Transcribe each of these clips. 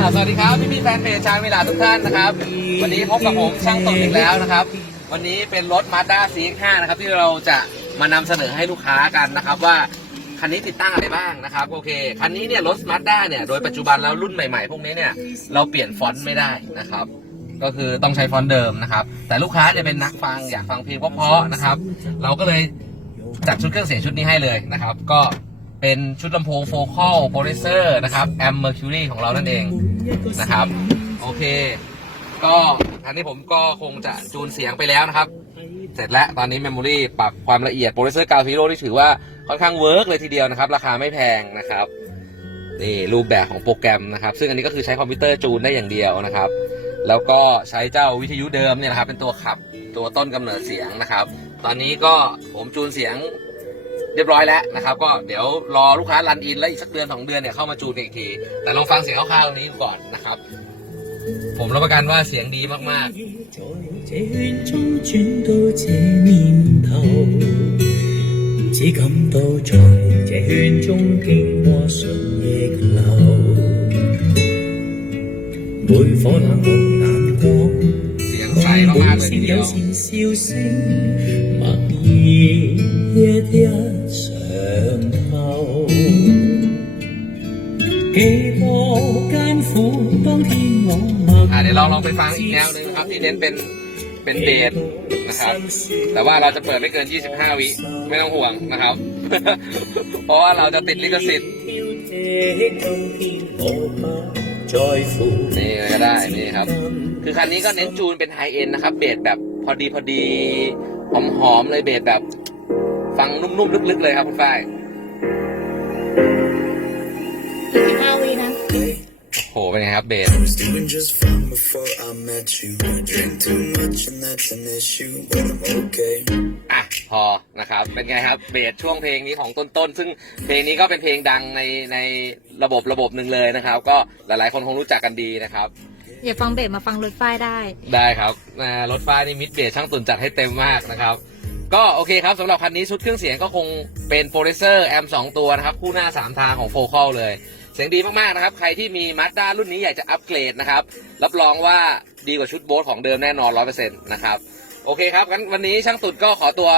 สวัสดีครับพี่พี่ๆแฟนเพจชาญเวลาทุกท่านนะครับ วันนี้พบกับผมช่างตุ่นอีกแล้วนะครับ วันนี้เป็นรถ Mazda CX-5 นะครับที่เราจะมานำเสนอให้ลูกค้ากันนะครับ ว่าคันนี้ติดตั้งอะไรบ้างนะครับโอเคคันนี้เนี่ยรถ Mazda เนี่ยโดยปัจจุบันแล้วรุ่นใหม่ๆ พวกนี้เนี่ยเราเปลี่ยนฟอนต์ไม่ได้นะครับก็คือต้องใช้ฟอนต์เดิมนะครับ แต่ลูกค้าจะเป็นนักฟังอยากฟังเพลงเพราะๆนะครับ เราก็เลยจัดชุดเครื่องเสียงชุดนี้ให้เลยนะครับ ก็ เป็นชุดลำโพงโฟคอลโปรดิเซอร์นะครับแอมเมอร์คิวรีของเรานั่นเองนะครับ โอเค ก็อันนี้ผมก็คงจะจูนเสียงไปแล้วนะครับ เสร็จแล้วตอนนี้เมมโมรีปรับความละเอียดโปรดิเซอร์กาฟิโรที่ถือว่าค่อนข้างเวิร์กเลยทีเดียวนะครับ ราคาไม่แพงนะครับนี่รูปแบบของโปรแกรมนะครับ ซึ่งอันนี้ก็คือใช้คอมพิวเตอร์จูนได้อย่างเดียวนะครับ แล้วก็ใช้เจ้าวิทยุเดิมเนี่ยนะครับ เป็นตัวขับตัวต้นกำเนิดเสียงนะครับ ตอนนี้ก็ผมจูนเสียง เรียบร้อยแล้วนะครับ ก็เดี๋ยวรอลูกค้ารันอินแล้วอีกสักเดือนสองเดือนเนี่ยเข้ามาจูนอีกที แต่ลองฟังเสียงคร่าวๆตรงนี้ก่อนนะครับ ผมรับประกันว่าเสียงดีมาก 在这圈中转到这年头，只感到在这圈中经过顺逆流，每颗冷酷眼光， ๆ เสียงใสมากๆเลยที 先 เดียว 有善笑声，默然一一 อ่าเดี๋ยวเราลองไปฟังอีกแนวหนึ่งนะครับ ที่เน้นเป็นเป็นเดทนะครับ แต่ว่าเราจะเปิดไม่เกิน 25 วิไม่ต้องห่วงนะครับ เพราะว่าเราจะติดลิขสิทธิ์นี่ก็ได้นี่ครับ คือคันนี้ก็เน้นจูนเป็นไฮเอ็นนะครับ เบสแบบพอดีพอดีหอมๆเลยเบสแบบ ฟังนุ่มๆ ลึกๆ เลยครับคุณฝ้าย โหเป็นไงครับเบส I was doing just fine before I met you. I drink too much and that's an issue, but I'm okay. อะพอนะครับ เป็นไงครับเบสช่วงเพลงนี้ของต้นๆ ซึ่งเพลงนี้ก็เป็นเพลงดังในในระบบระบบหนึ่งเลยนะครับ ก็หลายๆคนคงรู้จักกันดีนะครับอย่าฟังเบสมาฟังรถไฟได้ ได้ครับอ่ารถไฟนี่มิดเบสช่างตุนจัดให้เต็มมากนะครับก็โอเคครับสำหรับคันนี้ชุดเครื่องเสียงก็คงเป็นโปรดิวเซอร์แอมสองตัวนะครับ คู่หน้า 3 ทางของโฟค a ลเลยเสียงดีมากๆนะครับ ใครที่มีมาสด้ารุ่นนี้อยากจะอัปเกรดนะครับ รับรองว่าดีกว่าชุดโบ๊ทของเดิมแน่นอน100%นะครับ โอเคครับงั้นวันนี้ช่างตุนก็ขอตัว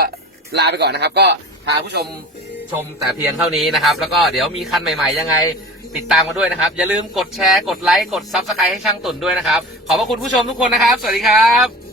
ลาไปก่อนนะครับ ก็พาผู้ชมชมแต่เพียงเท่านี้นะครับ แล้วก็เดี๋ยวมีคันใหม่ๆ ยังไงติดตามมาด้วยนะครับ อย่าลืมกดแชร์ กดไลค์ กดซับสไครต์ให้ช่างตุนด้วยนะครับ ขอบพระคุณผู้ชมทุกคนนะครับ สวัสดีครับ